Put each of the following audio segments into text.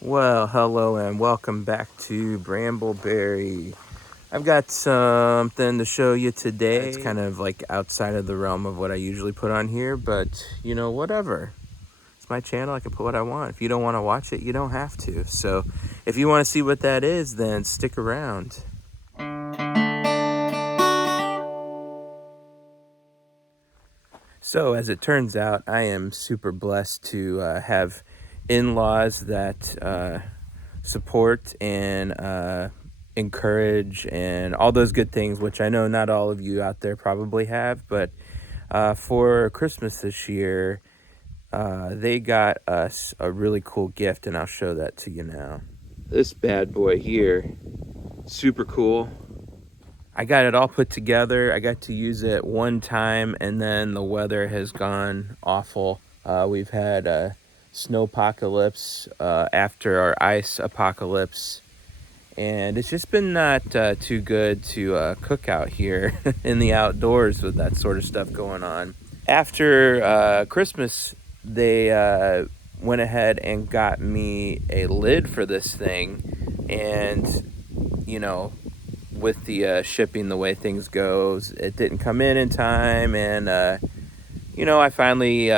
Well, hello and welcome back to Brambleberry. I've got something to show you today. It's kind of like outside of the realm of what I usually put on here, but whatever. It's my channel, I can put what I want. If you don't want to watch it, you don't have to. So if you want to see what that is, then stick around. So as it turns out, I am super blessed to have in-laws that support and encourage and all those good things, which I know not all of you out there probably have. But for Christmas this year, they got us a really cool gift, and I'll show that to you now. This bad boy here, super cool. I got it all put together. I got to use it one time, and then the weather has gone awful. We've had a snow apocalypse after our ice apocalypse, and it's just been not too good to cook out here in the outdoors with that sort of stuff going on. After Christmas, they went ahead and got me a lid for this thing, and with the shipping the way things goes, it didn't come in time, and I finally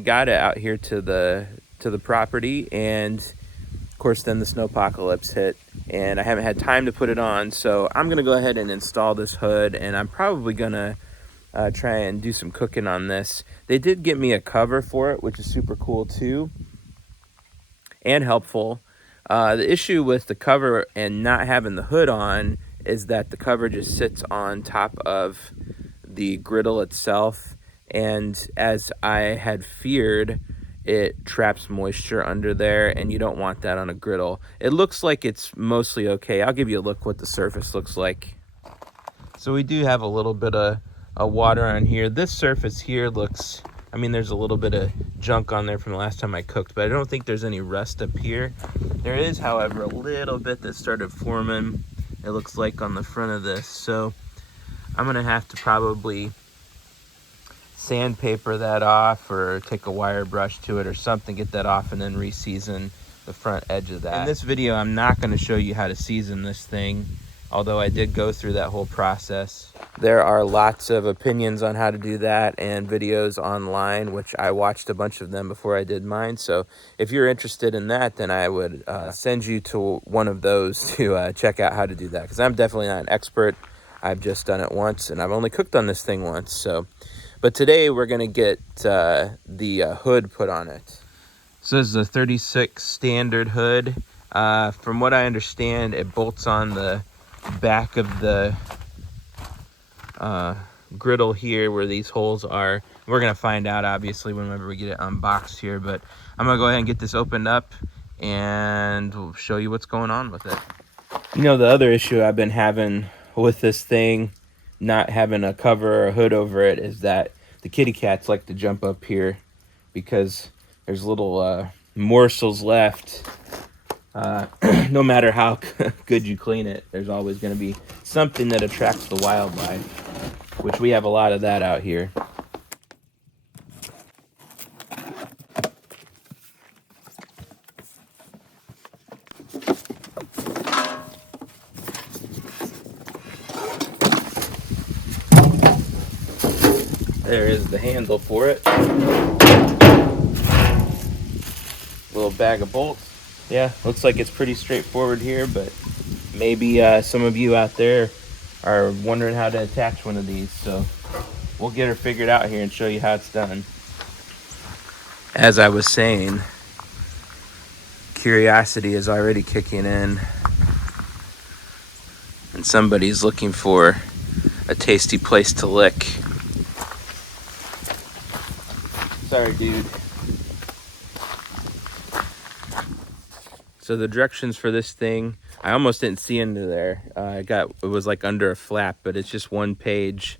got it out here to the property, and of course then the snowpocalypse hit, and I haven't had time to put it on. So I'm gonna go ahead and install this hood, and I'm probably gonna try and do some cooking on this. They did get me a cover for it, which is super cool too and helpful. The issue with the cover and not having the hood on is that the cover just sits on top of the griddle itself, and as I had feared, it traps moisture under there, and you don't want that on a griddle. It looks like it's mostly okay. I'll give you a look what the surface looks like. So we do have a little bit of water on here. This surface here looks, there's a little bit of junk on there from the last time I cooked, but I don't think there's any rust up here. There is, however, a little bit that started forming, it looks like, on the front of this. So I'm gonna have to probably sandpaper that off or take a wire brush to it or something, get that off, and then reseason the front edge of that. In this video, I'm not gonna show you how to season this thing, although I did go through that whole process. There are lots of opinions on how to do that and videos online, which I watched a bunch of them before I did mine. So if you're interested in that, then I would send you to one of those to check out how to do that, because I'm definitely not an expert. I've just done it once, and I've only cooked on this thing once. But today we're gonna get the hood put on it. So this is a 36 standard hood. From what I understand, it bolts on the back of the griddle here where these holes are. We're gonna find out obviously whenever we get it unboxed here, but I'm gonna go ahead and get this opened up and we'll show you what's going on with it. The other issue I've been having with this thing, not having a cover or a hood over it, is that the kitty cats like to jump up here because there's little morsels left. No matter how good you clean it, there's always going to be something that attracts the wildlife, which we have a lot of that out here. There is the handle for it. Little bag of bolts. Yeah, looks like it's pretty straightforward here, but maybe some of you out there are wondering how to attach one of these, so we'll get her figured out here and show you how it's done. As I was saying, curiosity is already kicking in, and somebody's looking for a tasty place to lick. Sorry, dude. So the directions for this thing, I almost didn't see into there. It was like under a flap, but it's just one page,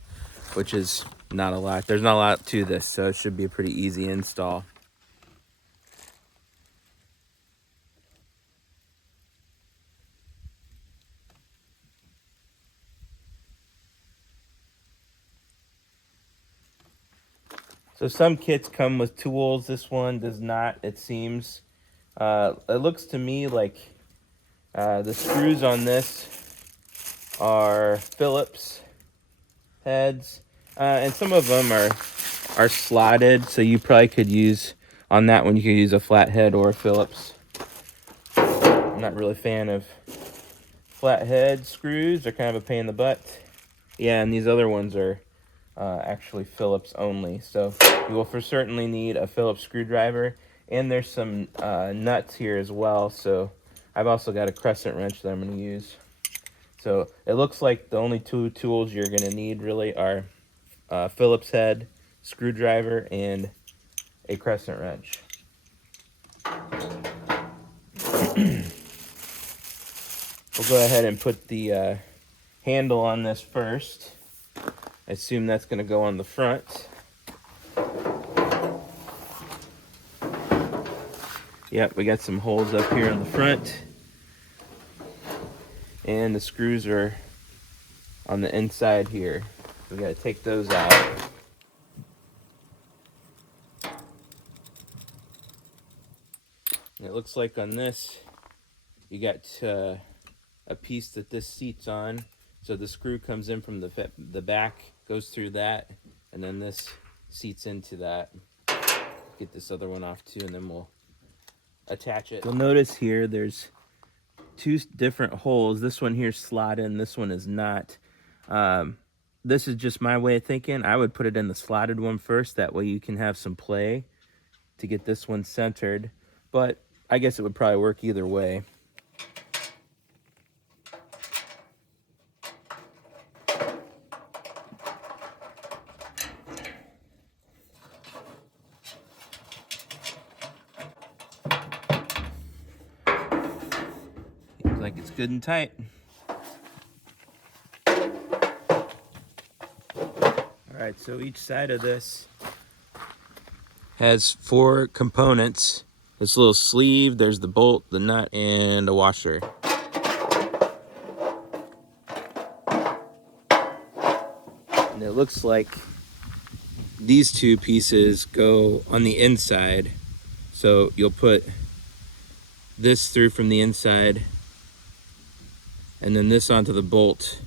which is not a lot. There's not a lot to this, so it should be a pretty easy install. So some kits come with tools. This one does not, it seems. It looks to me like the screws on this are Phillips heads, and some of them are slotted, so you probably could use, on that one, you could use a flathead or a Phillips. I'm not really a fan of flathead screws. They're kind of a pain in the butt. Yeah, and these other ones are actually Phillips only, so you will for certainly need a Phillips screwdriver, and there's some nuts here as well, so I've also got a crescent wrench that I'm going to use. So it looks like the only two tools you're going to need really are Phillips head, screwdriver, and a crescent wrench. We'll go ahead and put the handle on this first. I assume that's going to go on the front. Yep, we got some holes up here on the front. And the screws are on the inside here. We got to take those out. And it looks like on this, you got a piece that this seats on. So the screw comes in from the back, goes through that, and then this seats into that. Get this other one off too, and then we'll attach it. You'll notice here there's two different holes. This one here's slotted and this one is not. This is just my way of thinking. I would put it in the slotted one first. That way you can have some play to get this one centered. But I guess it would probably work either way. Seems like it's good and tight. Alright, so each side of this has 4 components. This little sleeve, there's the bolt, the nut, and a washer. And it looks like these 2 pieces go on the inside. So you'll put this through from the inside, and then this onto the bolt,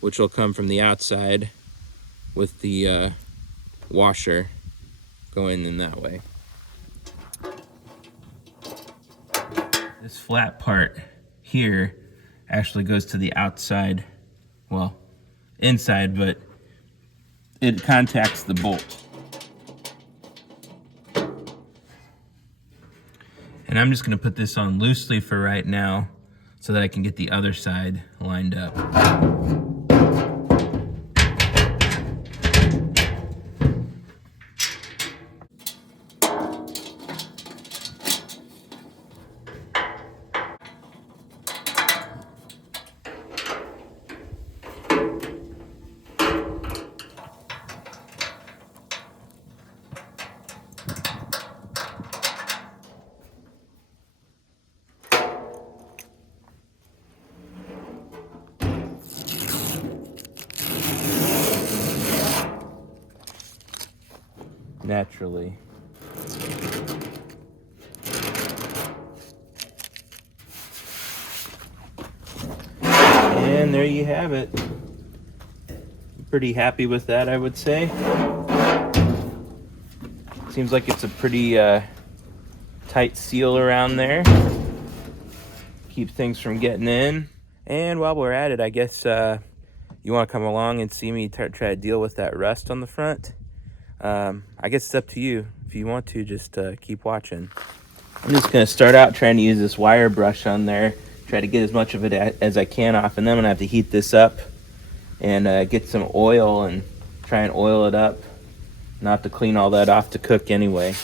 which will come from the outside with the washer going in that way. This flat part here actually goes to the outside, well, inside, but it contacts the bolt. And I'm just going to put this on loosely for right now so that I can get the other side lined up. Naturally. And there you have it. Pretty happy with that, I would say. Seems like it's a pretty tight seal around there. Keep things from getting in. And while we're at it, I guess you want to come along and see me try to deal with that rust on the front. I guess it's up to you. If you want to, just keep watching. I'm just going to start out trying to use this wire brush on there, try to get as much of it as I can off, and then I'm going to have to heat this up and get some oil and try and oil it up. Not have to clean all that off to cook anyway.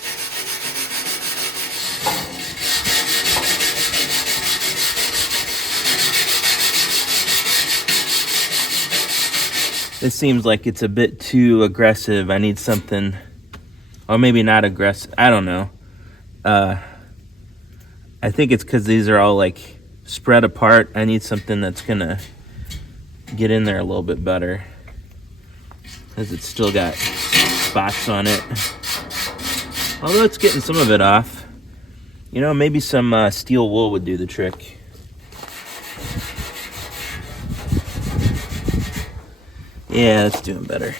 This seems like it's a bit too aggressive. I need something, or maybe not aggressive. I don't know. I think it's because these are all like spread apart. I need something that's gonna get in there a little bit better, because it's still got spots on it. Although it's getting some of it off. You know, maybe some steel wool would do the trick. Yeah, that's doing better.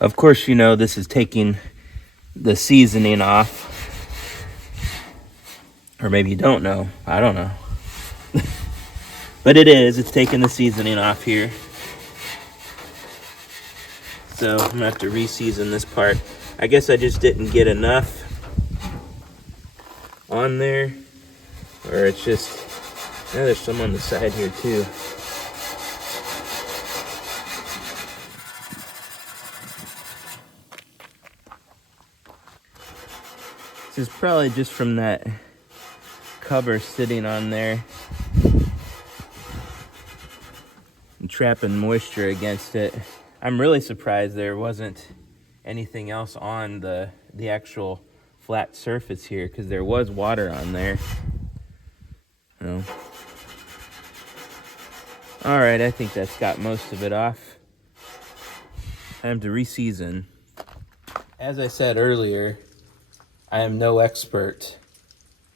Of course, you know, this is taking the seasoning off. Or maybe you don't know. I don't know. But it is. It's taking the seasoning off here. So I'm gonna have to reseason this part. I guess I just didn't get enough on there. Or it's just, yeah, there's some on the side here too. This is probably just from that cover sitting on there and trapping moisture against it. I'm really surprised there wasn't anything else on the actual flat surface here, because there was water on there. You know. All right, I think that's got most of it off. Time to reseason. As I said earlier, I am no expert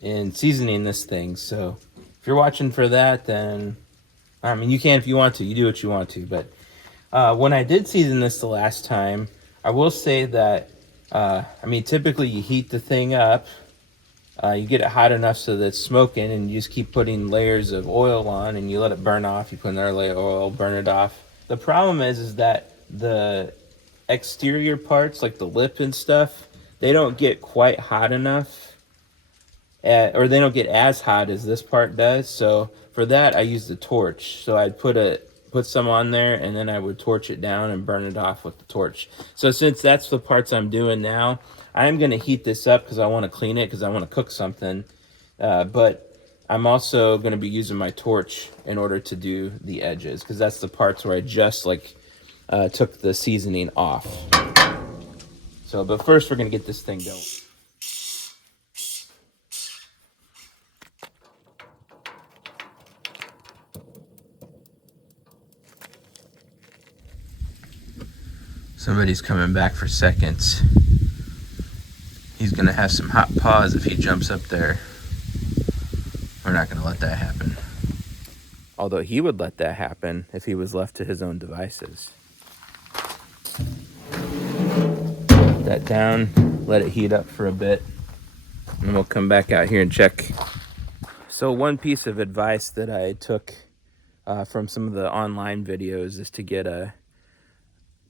in seasoning this thing, so if you're watching for that, then I mean, you can if you want to. You do what you want to. But when I did season this the last time, I will say that I mean, typically you heat the thing up. You get it hot enough so that it's smoking, and you just keep putting layers of oil on, and you let it burn off. You put another layer of oil, burn it off. The problem is that the exterior parts, like the lip and stuff, they don't get quite hot enough, or they don't get as hot as this part does. So for that, I use the torch. So I'd put some on there, and then I would torch it down and burn it off with the torch. So since that's the parts I'm doing now, I'm going to heat this up because I want to clean it, because I want to cook something. But I'm also going to be using my torch in order to do the edges, because that's the parts where I just took the seasoning off. So, but first we're going to get this thing going. Somebody's coming back for seconds. He's going to have some hot paws if he jumps up there. We're not going to let that happen. Although he would let that happen if he was left to his own devices. Put that down, let it heat up for a bit, and we'll come back out here and check. So one piece of advice that I took from some of the online videos is to get a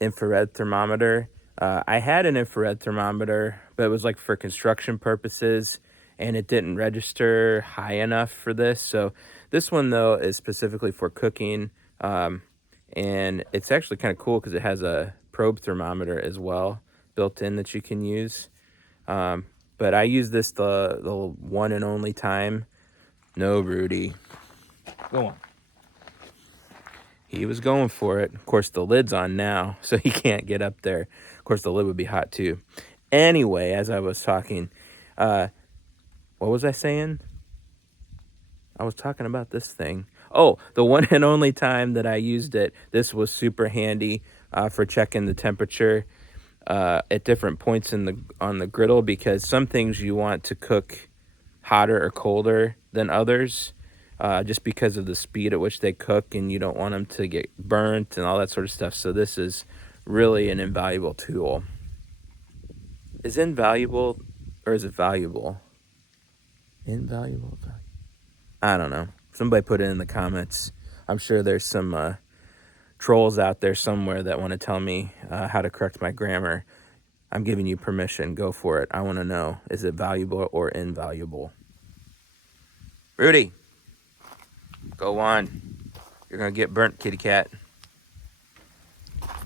infrared thermometer. I had an infrared thermometer, but it was like for construction purposes, and it didn't register high enough for this. So this one, though, is specifically for cooking, and it's actually kind of cool because it has a probe thermometer as well built in that you can use. But I use this the one and only time. No, Rudy. Go on. He was going for it. Of course, the lid's on now, so he can't get up there. Of course, the lid would be hot too. Anyway, as I was talking, what was I saying? I was talking about this thing. Oh, the one and only time that I used it, this was super handy for checking the temperature at different points on the griddle, because some things you want to cook hotter or colder than others. Just because of the speed at which they cook, and you don't want them to get burnt and all that sort of stuff. So this is really an invaluable tool. Is invaluable, or is it valuable? Invaluable? I don't know. Somebody put it in the comments. I'm sure there's some trolls out there somewhere that want to tell me how to correct my grammar. I'm giving you permission. Go for it. I want to know, is it valuable or invaluable? Rudy! Go on. You're going to get burnt, kitty cat.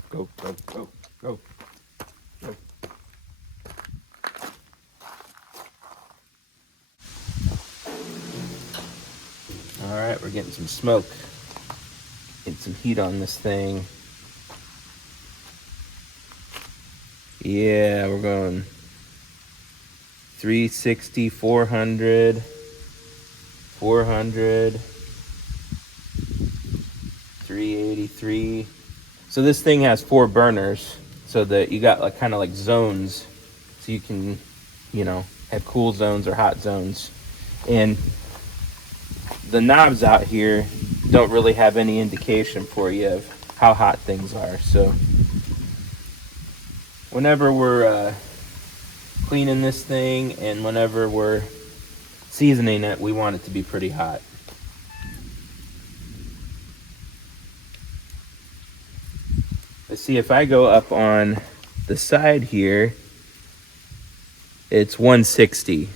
Go, go, go, go, go. All right, we're getting some smoke. Getting some heat on this thing. Yeah, we're going 360, 400, 400. 383. So this thing has 4 burners, so that you got like kind of like zones, so you can, you know, have cool zones or hot zones. And the knobs out here don't really have any indication for you of how hot things are. So whenever we're cleaning this thing and whenever we're seasoning it, we want it to be pretty hot. Let's see, if I go up on the side here, it's 160.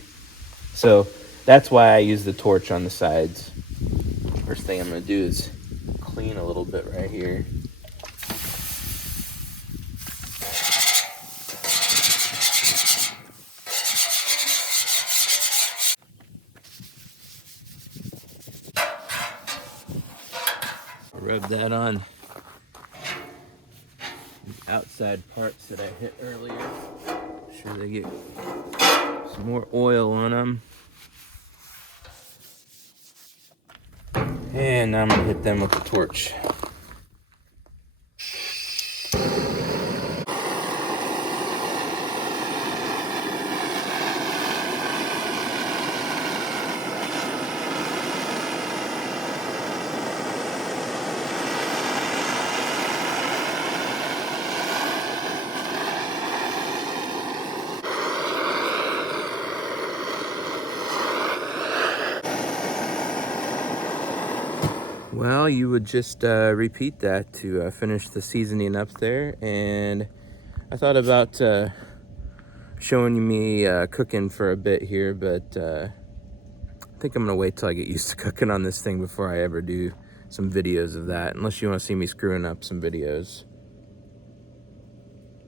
So that's why I use the torch on the sides. First thing I'm going to do is clean a little bit right here. Rub that on the outside parts that I hit earlier. Make sure they get some more oil on them. And now I'm going to hit them with the torch. Well, you would just repeat that to finish the seasoning up there. And I thought about showing me cooking for a bit here, but I think I'm gonna wait till I get used to cooking on this thing before I ever do some videos of that, unless you want to see me screwing up some videos.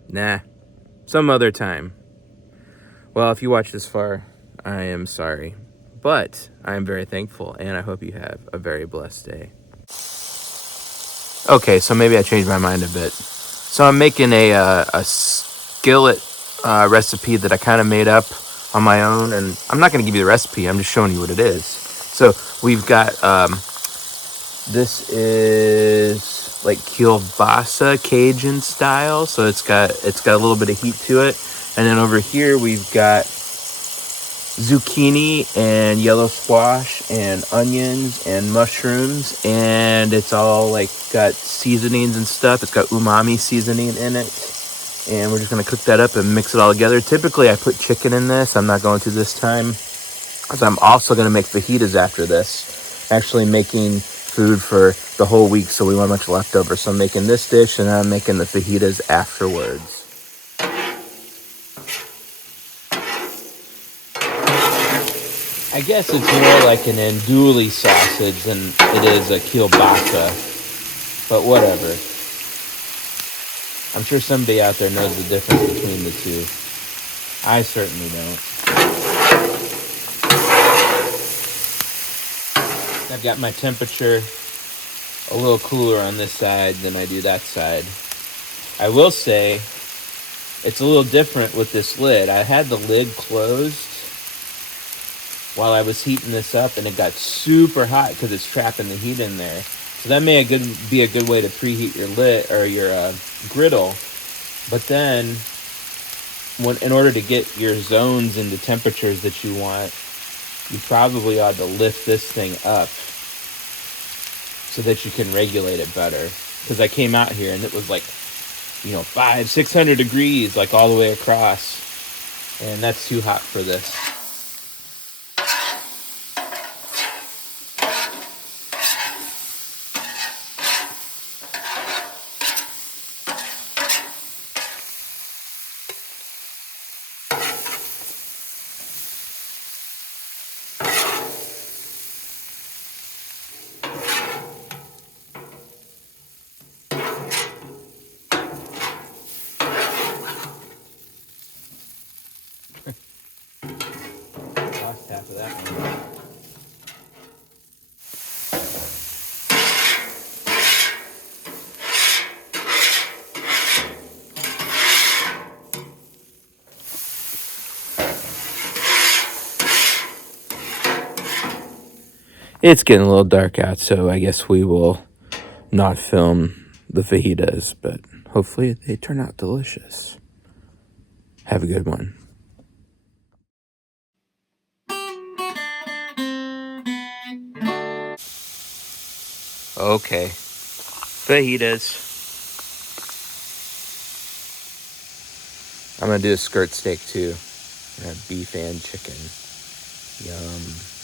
Nah, some other time. Well, if you watch this far, I am sorry, but I am very thankful, and I hope you have a very blessed day. Okay, so maybe I changed my mind a bit. So I'm making a skillet recipe that I kind of made up on my own, and I'm not going to give you the recipe. I'm just showing you what it is. So we've got this is like kielbasa Cajun style, so it's got a little bit of heat to it. And then over here we've got zucchini and yellow squash and onions and mushrooms, and it's all like got seasonings and stuff. It's got umami seasoning in it, and we're just gonna cook that up and mix it all together. Typically I put chicken in this. I'm not going to this time, because I'm also gonna make fajitas after this, actually making food for the whole week, so we want much left over. So I'm making this dish, and then I'm making the fajitas afterwards. I guess it's more like an andouille sausage than it is a kielbasa, but whatever. I'm sure somebody out there knows the difference between the two. I certainly don't. I've got my temperature a little cooler on this side than I do that side. I will say it's a little different with this lid. I had the lid closed while I was heating this up, and it got super hot because it's trapping the heat in there. So that may be a good way to preheat your lid or your griddle. But then, in order to get your zones and the temperatures that you want, you probably ought to lift this thing up so that you can regulate it better. Because I came out here and it was like, 500-600 degrees, like all the way across, and that's too hot for this. Lost half of that one. It's getting a little dark out, so I guess we will not film the fajitas, but hopefully they turn out delicious. Have a good one. Okay, fajitas. I'm gonna do a skirt steak too. I have beef and chicken. Yum.